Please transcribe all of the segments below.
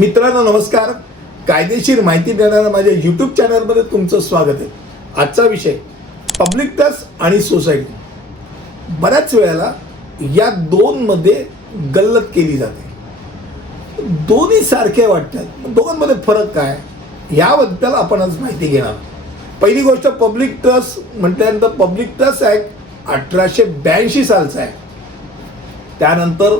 मित्रांनो नमस्कार. कायदेशीर माहिती देणाऱ्या माझ्या यूट्यूब चॅनलमध्ये तुमचं स्वागत आहे. आजचा विषय पब्लिक ट्रस्ट आणि सोसायटी बऱ्याच वेळेला या दोनमध्ये गल्लत केली जाते. दोन्ही सारखे वाटतात. दोघांमध्ये फरक काय? याबद्दल आपण आज माहिती घेणार पहिली गोष्ट पब्लिक ट्रस्ट म्हटल्यानंतर पब्लिक ट्रस्ट ॲक्ट अठराशे ब्याऐंशी सालचा आहे. त्यानंतर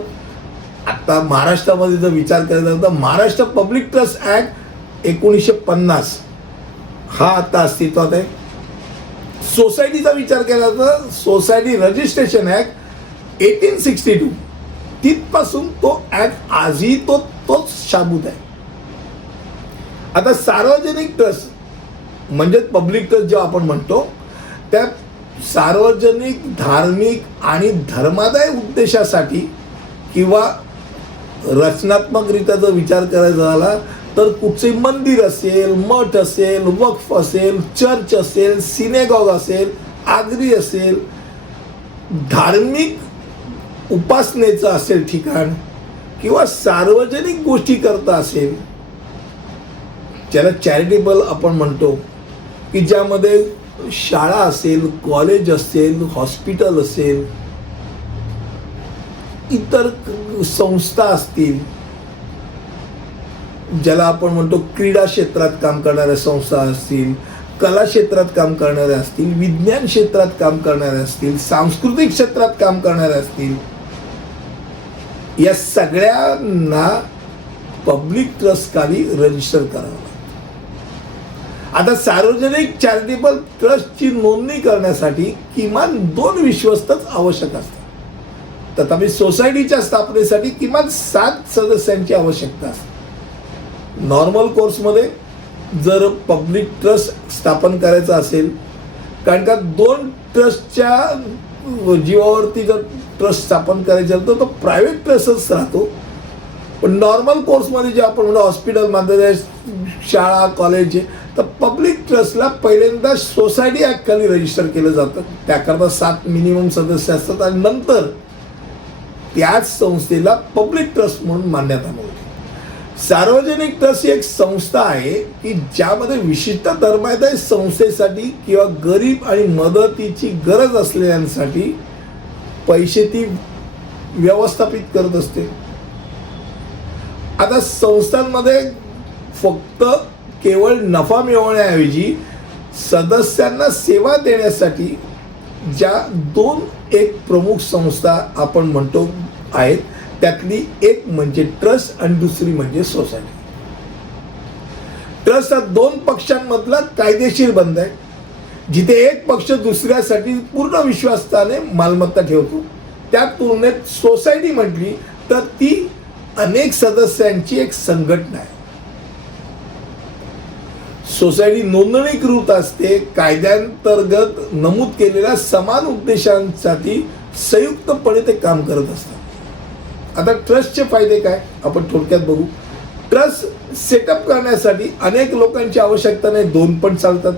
आता महाराष्ट्रामध्ये जर विचार करायचा तर महाराष्ट्र पब्लिक ट्रस्ट ॲक्ट एकोणीसशे पन्नास हा आता अस्तित्वात आहे. सोसायटीचा विचार केला तर society registration act eighteen sixty two तिथपासून तो ॲक्ट आजही तो तोच शाबूत आहे. आता सार्वजनिक ट्रस्ट म्हणजेच पब्लिक ट्रस्ट जेव्हा आपण म्हणतो त्या सार्वजनिक धार्मिक आणि धर्मादाय उद्देशासाठी किंवा रचनात्मकरित्या जर विचार करायचा झाला तर कुठचे मंदिर असेल मठ असेल वक्फ असेल चर्च असेल सिनेगॉग असेल आगरी असेल धार्मिक उपासनेचं असेल ठिकाण किंवा सार्वजनिक गोष्टी करता असेल ज्याला चॅरिटेबल आपण म्हणतो की ज्यामध्ये शाळा असेल कॉलेज असेल हॉस्पिटल असेल इतर संस्था असतील ज्याला आपण म्हणतो क्रीडा क्षेत्रात काम करणाऱ्या संस्था असतील कला क्षेत्रात काम करणाऱ्या असतील विज्ञान क्षेत्रात काम करणाऱ्या असतील सांस्कृतिक क्षेत्रात काम करणाऱ्या असतील या सगळ्यांना पब्लिक ट्रस्ट खाली रजिस्टर करावं आता सार्वजनिक चॅरिटेबल ट्रस्टची नोंदणी करण्यासाठी किमान दोन विश्वस्तच आवश्यक असतात. तथापि सोसायटीच्या स्थापनेसाठी किमान सात सदस्यांची आवश्यकता असते. नॉर्मल कोर्समध्ये जर पब्लिक ट्रस्ट स्थापन करायचं असेल कारण का दोन ट्रस्टच्या जीवावरती जर ट्रस्ट स्थापन करायचं असेल तर तो प्रायव्हेट ट्रस्टच राहतो. पण नॉर्मल कोर्समध्ये जे आपण म्हणतो हॉस्पिटल हॉस्पिटलमध्ये शाळा कॉलेज तर पब्लिक ट्रस्टला पहिल्यांदा सोसायटी ॲक्टखाली रजिस्टर केलं जातं. त्याकरता सात मिनिमम सदस्य असतात आणि नंतर त्याच संस्थेला पब्लिक ट्रस्ट म्हणून मान्यता मिळते. सार्वजनिक ट्रस्ट ही एक संस्था आहे की ज्यामध्ये विशिष्ट धर्मादाय संस्थेसाठी किंवा गरीब आणि मदतीची गरज असलेल्यांसाठी पैसे ती व्यवस्थापित करत असते. आता संस्थांमध्ये फक्त केवळ नफा मिळवण्याऐवजी सदस्यांना सेवा देण्यासाठी ज्या दोन एक प्रमुख संस्था आपण म्हणतो आहेत त्यातली एक म्हणजे ट्रस्ट आणि दुसरी म्हणजे सोसायटी. ट्रस्ट हा दोन पक्षांमधला कायदेशीर बंद आहे. जिथे एक पक्ष दुसऱ्यासाठी पूर्ण विश्वासताने मालमत्ता ठेवतो त्या तुलनेत सोसायटी म्हटली तर ती अनेक सदस्यांची एक संघटना आहे. सोसायटी नोंदणीकृत असते कायद्यांतर्गत नमूद केलेल्या समान उद्देशांसाठी संयुक्तपणे ते काम करत असतात. आता ट्रस्टचे फायदे काय? आपण थोडक्यात बघू. ट्रस्ट सेटअप करण्यासाठी अनेक लोकांची आवश्यकता नाही दोन पण चालतात.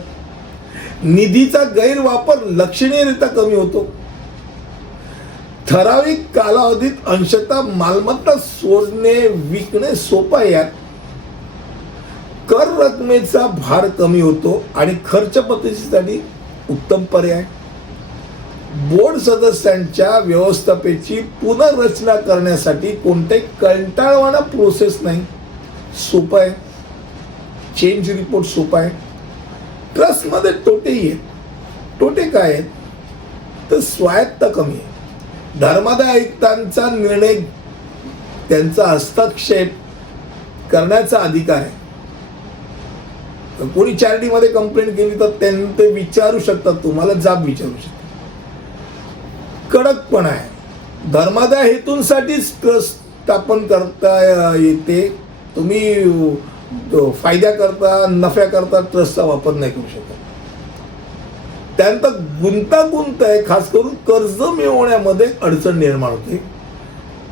निधीचा गैरवापर लक्षणीयरित्या कमी होतो. ठराविक कालावधीत अंशतः मालमत्ता सोडणे विकणे सोपं यात. कर रकमेचा भार कमी होतो आणि खर्च पद्धतीसाठी उत्तम पर्याय. बोर्ड सदस्यांच्या व्यवस्थापेची पुनर्रचना करण्यासाठी कोणताही कंटाळवाणा प्रोसेस नाही. सोपं आहे. चेंज रिपोर्ट सोपा आहे. ट्रस्टमध्ये तोटेही आहेत. तोटे काय आहेत? तर स्वायत्त कमी आहे. धर्मादाय आयुक्तांचा निर्णय त्यांचा हस्तक्षेप करण्याचा अधिकार आहे. कोणी चॅरिटीमध्ये कंप्लेंट केली तर त्यांना ते विचारू शकतात तुम्हाला जाब विचारू शकतात. कडकपणा आहे. धर्मादाय हेतूंसाठीच ट्रस्ट स्थापन करता येते. तुम्ही फायद्याकरता नफ्याकरता ट्रस्टचा वापर नाही करू शकत. त्यानंतर गुंतागुंत आहे खास करून कर्ज मिळवण्यामध्ये अडचण निर्माण होते.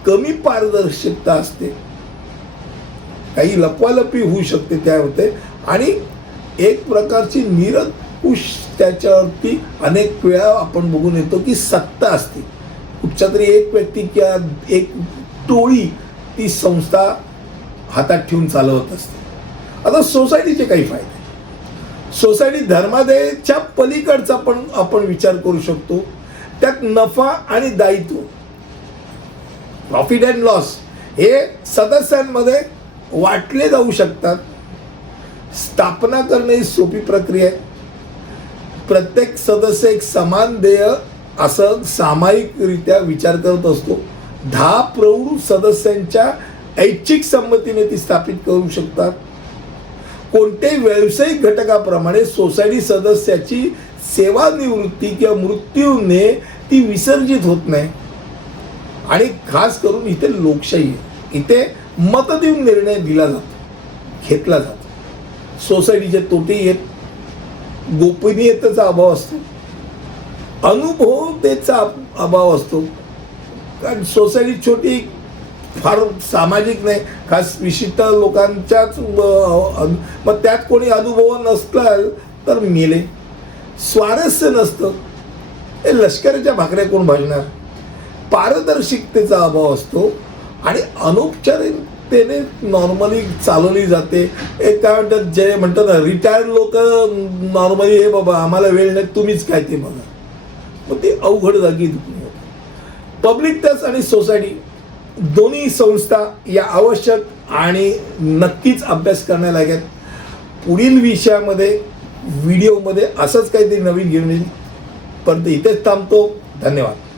कमी पारदर्शकता असते. काही लपवालपी होऊ शकते त्या होते आणि एक प्रकारची निरंकुश त्याच्यावरती अनेक वेळा आपण बघून येतो की सत्ता असते. कुठच्या तरी एक व्यक्ती किंवा एक टोळी ती संस्था हातात ठेवून चालवत असते. आता सोसायटीचे काही फायदे. सोसायटी धर्मादायाच्या पलीकडचा पण आपण विचार करू शकतो. त्यात नफा आणि दायित्व. प्रॉफिट अँड लॉस हे सदस्यांमध्ये वाटले जाऊ शकतात. स्थापना करणे ही सोपी प्रक्रिया आहे. प्रत्येक सदस्य एक समान देय असं सामायिकरित्या विचार करत असतो. दहा प्रौढ सदस्यांच्या ऐच्छिक संमतीने ती स्थापित करू शकतात. कोणत्याही व्यावसायिक घटकाप्रमाणे सोसायटी सदस्याची सेवानिवृत्ती किंवा मृत्यूने ती विसर्जित होत नाही. आणि खास करून इथे लोकशाही आहे. इथे मत देऊन निर्णय दिला जातो घेतला जातो. सोसायटीचे तोटे आहेत गोपनीयतेचा अभाव असतो. अनुभवतेचा अभाव असतो. कारण सोसायटी छोटी फार सामाजिक नाही खास विशिष्ट लोकांच्याच मग त्यात कोणी अनुभव नसला तर मेले. स्वारस्य नसतं. हे लष्कराच्या भाकऱ्या कोण भाजणार? पारदर्शकतेचा अभाव असतो आणि त्याने नॉर्मली चालवली जाते. एक काय म्हणतात जे म्हणतात ना रिटायर्ड लोक नॉर्मली हे बाबा आम्हाला वेळ नाही तुम्हीच काय ते बघा मग ते अवघड जागी पब्लिक टच आणि सोसायटी दोन्ही संस्था या आवश्यक आणि नक्कीच अभ्यास करण्या लागेल पुढील विषयामध्ये व्हिडिओमध्ये असंच काहीतरी नवीन घेऊन येईल. पण इथेच थांबतो. धन्यवाद.